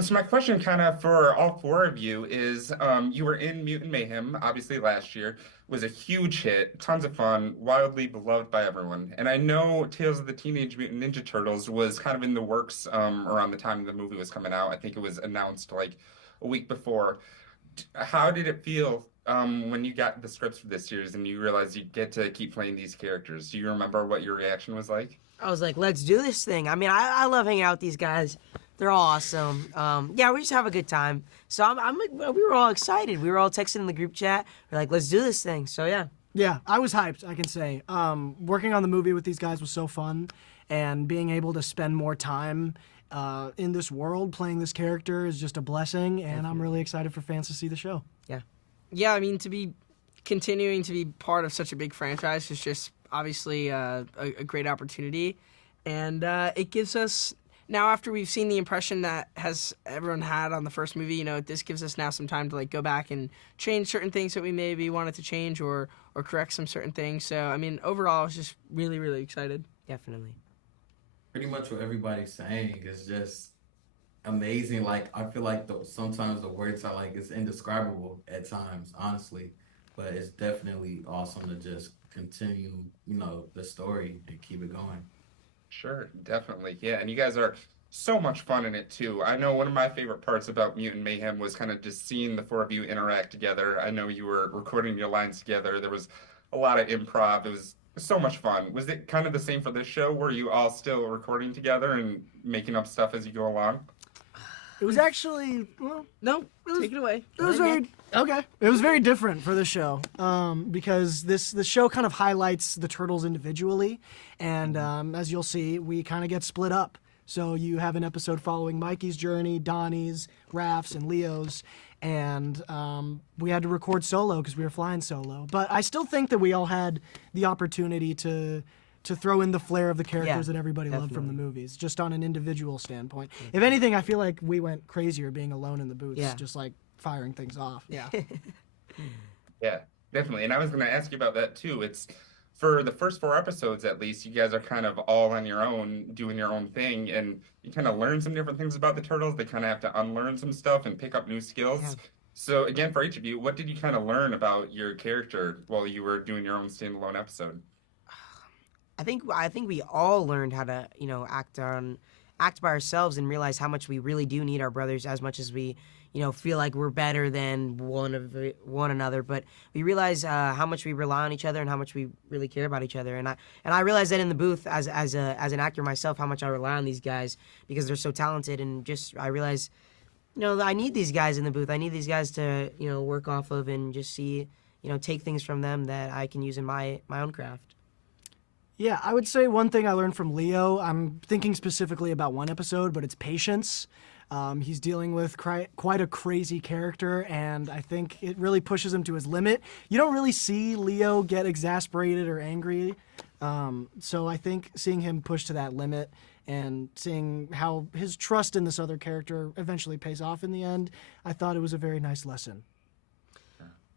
So my question kind of for all four of you is, you were in Mutant Mayhem, obviously last year, was a huge hit, tons of fun, wildly beloved by everyone. And I know Tales of the Teenage Mutant Ninja Turtles was kind of in the works, around the time the movie was coming out. I think it was announced like a week before. How did it feel, when you got the scripts for this series and you realized you get to keep playing these characters? Do you remember what your reaction was like? I was like, let's do this thing. I mean, I love hanging out with these guys. They're all awesome. Yeah, we just have a good time. So we were all excited. We were all texting in the group chat. We're like, let's do this thing. So yeah. Yeah, I was hyped, I can say. Working on the movie with these guys was so fun, and being able to spend more time in this world playing this character is just a blessing, and I'm really excited for fans to see the show. Yeah. Yeah, I mean, to be continuing to be part of such a big franchise is just obviously a great opportunity. And it gives us, now after we've seen the impression that has everyone had on the first movie, you know, this gives us now some time to like go back and change certain things that we maybe wanted to change or correct some certain things. So, I mean, overall, I was just really, really excited. Definitely. Pretty much what everybody's saying is just amazing. Like, I feel like sometimes the words are like, it's indescribable at times, honestly. But it's definitely awesome to just continue, the story and keep it going. Sure, definitely. Yeah, and you guys are so much fun in it too. I know one of my favorite parts about Mutant Mayhem was kind of just seeing the four of you interact together. I know you were recording your lines together. There was a lot of improv. It was so much fun. Was it kind of the same for this show? Were you all still recording together and making up stuff as you go along? It was actually, well, No, take it away. it was very okay. It was very different for the show, because the show kind of highlights the turtles individually, and as you'll see, we kind of get split up. So you have an episode following Mikey's journey, Donnie's, Raph's, and Leo's, and we had to record solo because we were flying solo. But I still think that we all had the opportunity to throw in the flair of the characters that everybody loved from the movies, just on an individual standpoint. If anything, I feel like we went crazier being alone in the booths, just like firing things off. Yeah. Yeah, definitely. And I was going to ask you about that too. It's for the first four episodes, at least, you guys are kind of all on your own, doing your own thing, and you kind of learn some different things about the turtles. They kind of have to unlearn some stuff and pick up new skills. Yeah. So again, for each of you, what did you kind of learn about your character while you were doing your own standalone episode? I think we all learned how to, act by ourselves and realize how much we really do need our brothers as much as we, feel like we're better than one another. But we realize how much we rely on each other and how much we really care about each other. And I realized that in the booth as an actor myself, how much I rely on these guys because they're so talented. And just I realize, I need these guys in the booth. I need these guys to, work off of and just see, take things from them that I can use in my own craft. Yeah, I would say one thing I learned from Leo, I'm thinking specifically about one episode, but it's patience. He's dealing with quite a crazy character, and I think it really pushes him to his limit. You don't really see Leo get exasperated or angry, so I think seeing him push to that limit and seeing how his trust in this other character eventually pays off in the end, I thought it was a very nice lesson.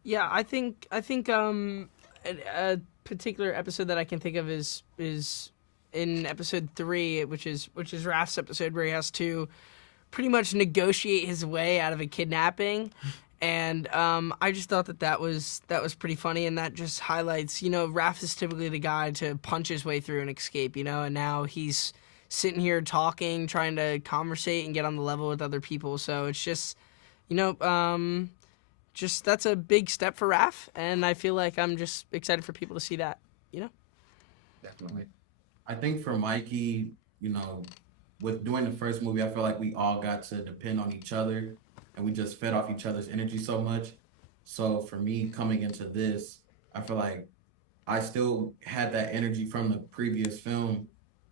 Yeah, I think a particular episode that I can think of is in episode 3, which is Raph's episode where he has to pretty much negotiate his way out of a kidnapping, and I just thought that was pretty funny, and that just highlights, Raph is typically the guy to punch his way through and escape, and now he's sitting here talking, trying to conversate and get on the level with other people. So it's just, just that's a big step for Raph, and I feel like I'm just excited for people to see that, Definitely. I think for Mikey, with doing the first movie, I feel like we all got to depend on each other, and we just fed off each other's energy so much. So for me, coming into this, I feel like I still had that energy from the previous film,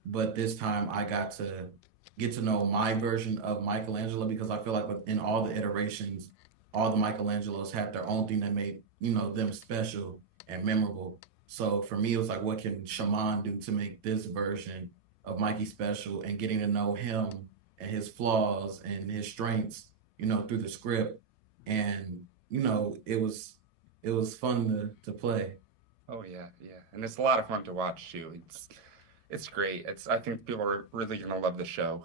but this time I got to get to know my version of Michelangelo, because I feel like in all the iterations, all the Michelangelos have their own thing that made, them special and memorable. So for me, it was like, what can Shaman do to make this version of Mikey special, and getting to know him and his flaws and his strengths, through the script. And, it was fun to play. Oh yeah, yeah. And it's a lot of fun to watch too. It's great. I think people are really gonna love the show.